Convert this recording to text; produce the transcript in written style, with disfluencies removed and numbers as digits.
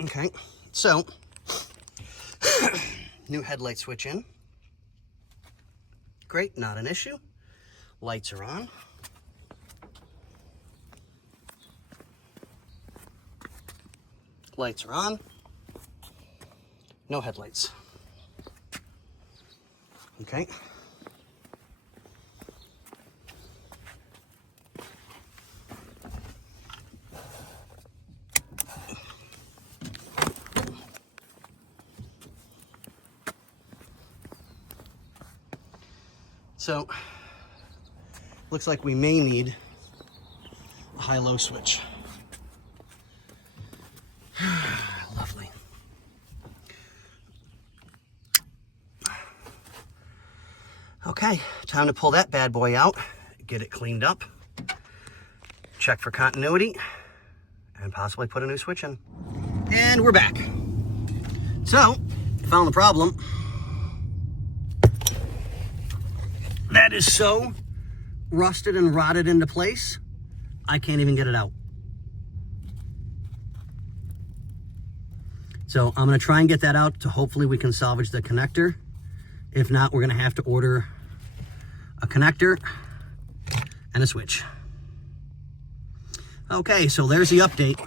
Okay, so new headlight switch in. Great, not an issue. Lights are on. Lights are on. No headlights. Okay. So, looks like we may need a high-low switch. Lovely. Okay, time to pull that bad boy out, get it cleaned up, check for continuity, and possibly put a new switch in. And we're back. So, found the problem. That is so rusted and rotted into place, I can't even get it out. So I'm gonna try and get that out to hopefully we can salvage the connector. If not, we're gonna have to order a connector and a switch. Okay, so there's the update.